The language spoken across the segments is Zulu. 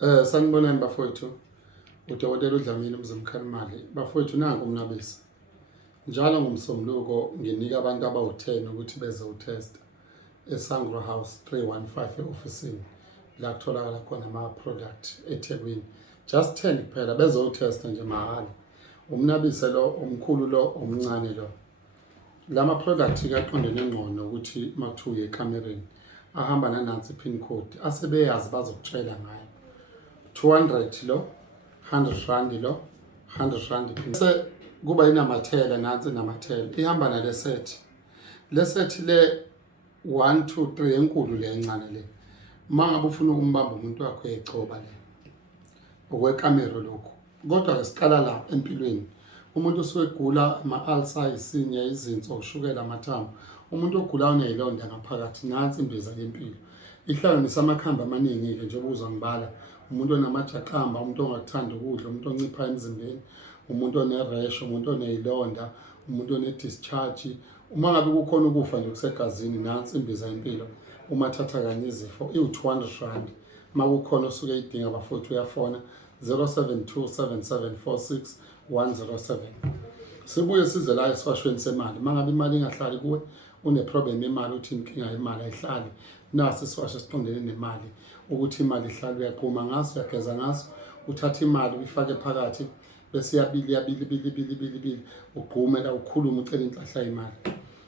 Sanibonani bafowethu, uDr Dlamini umzimba'khali'mali. Bafowethu nangu umnabisi. Njalo ngomsombuluko nginika abantu abawu-10 ukuthi beze utesta eSangro House 315 e-ofisini la kutholakala khona ama-product eThekwini. Just 10 kuphela beze utesta nje mahhala. Umnabise lo, omkhulu lo, omncane lo. Lama product kaqondene ngqono ukuthi makuthiwa ekamereni ahamba nanansi pin code asebeyazi bazokutshela ngayo. 200 lo, 100 rand lo, 100 rand pin. Bese kuba inamathela nansi namathela ihamba nale set. Le set le 1 2 3 enkulu le encane le. Mangabe ufuna ukumbamba umuntu wakho eyicoba le. Okwekamera lokho. Kodwa siqala la empilweni. Umuntu osegula ama-ulcer, isinya, izinso, ushukela, amathambo. Umuntu ogulayo unezilonda ngaphakathi nansi imbiza yempilo. Ihlanganisa amakhambi amaningi ke njengoba uzangibala. Umuntu onamajaqamba, umuntu ongakuthanda ukudla, umuntu oncipha emzimbeni, umuntu oneresh, umuntu onezilonda, umuntu one-discharge. Uma ngabe kukhona ukufa nje kusegazini nansi imbiza yempilo. Uma thatha kanye izifo iwu-200 rand. Makukhona osuke idinga bafowethu uyafona 0727746107. Sibuye size la esiwashweni semali. Mangabe imali ingahlali kuwe, uneproblem yemali, uthi inkinga yemali ayihlali. Nasi isiwasho siqondene nemali ukuthi imali ihlala uyaqhuma ngaso, uyageza ngaso, uthatha imali uyifake phakathi bese yabili ugqume la ukhuluma ucela inhlahla yemali.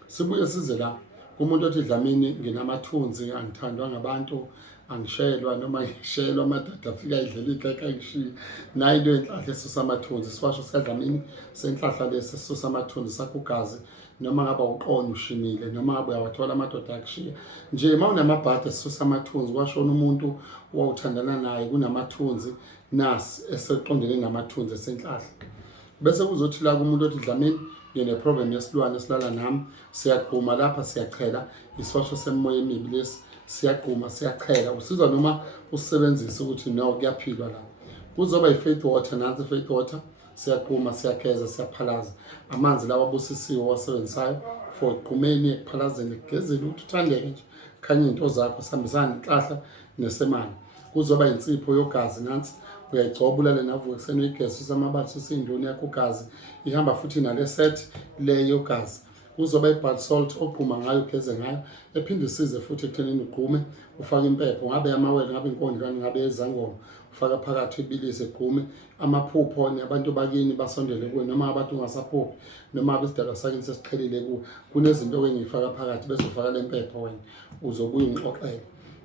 Sibuye size la umuntu othi Dlamini nginamathunzi, angithandwa ngabantu, angishelwa noma ngishelwa amadada afika idlela ikhekhe angishiya. Nayi into yenhlahla esusa amathunzi, isiwasho sikaDlamini senhlahla lesi esisusa amathunzi sakugazi. Noma ngaba uqono ushimile noma ngabe uyawathola amadoda akushiya nje uma unamabhadi esisusa amathunzi kwashona umuntu owawuthandana naye kunamathunzi nasi eseqondene namathunzi esenhlahla. Bese kuzothi la kumuntu othi Dlamini ngine-problem yesilwane esilala nami, siyaqhuma lapha, siyachela isiwasho semoya emibi lesi, siyaqhuma siyachela. Usiza noma usebenzise ukuthi no kuyaphilwa la. Kuzoba i-faith water, nansi i-faith water, siyaqhuma siyageza siyaphalaza. Amanzi lawa abusisiwe wasebenzisayo for qhumeni, ekuphalazeni, ekugezeni ukuthi uthandeke nje khanye into zakho sihambisana nenhlahla nesemali. Kuzoba insipho yogazi nansi uyayigcoba ulale navuka ekuseni uyigezisa amabali sisinduni yakho ugazi. Ihamba futhi nale set le yogazi. Kuzoba i-blood salt oqhuma ngayo ugeze ngayo ephinde isize futhi ekuthenini ugqume ufake impepho, ngabe amawele, ngabe inkondlwane, ngabe ezangoma, ufaka phakathi ibilise egqume. Amaphupho abantu bakini basondele kuwe noma abantu ungasaphuphi noma abesidalwa sakini sesiqhelile kuwe, kunezinto engiyifaka phakathi bese ufaka le mpepho wena uzobuya ungixoxele.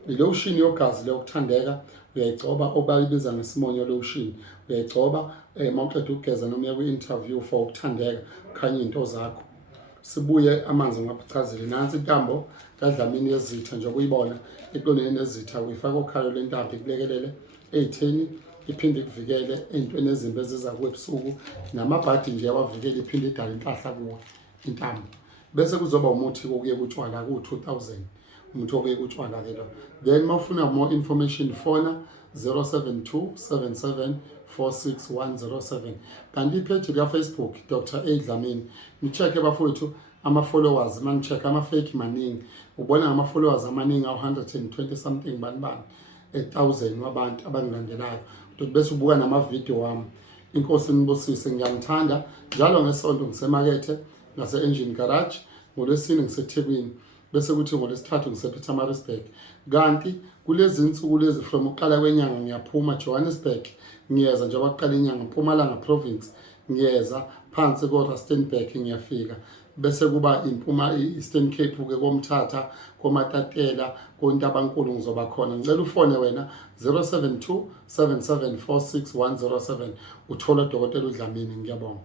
I-lotion yogazi lokuthandeka uyayigcoba, obayibiza ngesimonyo lotion. Uyayigcoba mawuqeda ukugeza noma uya kwi-interview for ukuthandeka khanye into zakho. Sibuye amanzi ngaphucazile nansi intambo kaDlamini yezitha nje ukuyibona eqondene nezitha uyifaka okhalo lentambo ikulekelele ey'theni iphinde ikuvikele ey'ntweni ezimbi eziza kuwe ebusuku. Namabhadi nje yawavikele iphinde idale inhlahla kuwe intambo. Bese kuzoba umuthi wokuye kutshwala ku-2000 umuthi wokuye kutshwala ke lo. Then mawufuna more information fona 07277461107. Kanti ipage ka-Facebook Dr. Dlamini. Nicheck bafowethu ama-followers, mangicheck ama-fake maningi. Ubona ngama-followers amaningi awu-120 something bani 1000 wabantu abangilandelayo. Bese ubuka namavidiyo wami. Inkosi nibusise, ngiyamthanda. Njalo ngesonto ngisemakethe ngase-Engine Garage, ngoLwesine ngiseThekwini, bese kuthi ngoLwesithathu ngisePietermaritzburg. Kanti kulezi insuku lezi from uqala kwenyanga ngiyaphuma Johannesburg, ngiyeza njengoba kuqala inyanga Mpumalanga province, ngiyeza phansi ko-Rustenburg ngiyafika. Bese kuba Eastern Cape ke komthatha komatatela kontabankulu ngizoba khona. Ngicela ufone wena 07277461107 uthola uDr Dlamini. Ngiyabonga.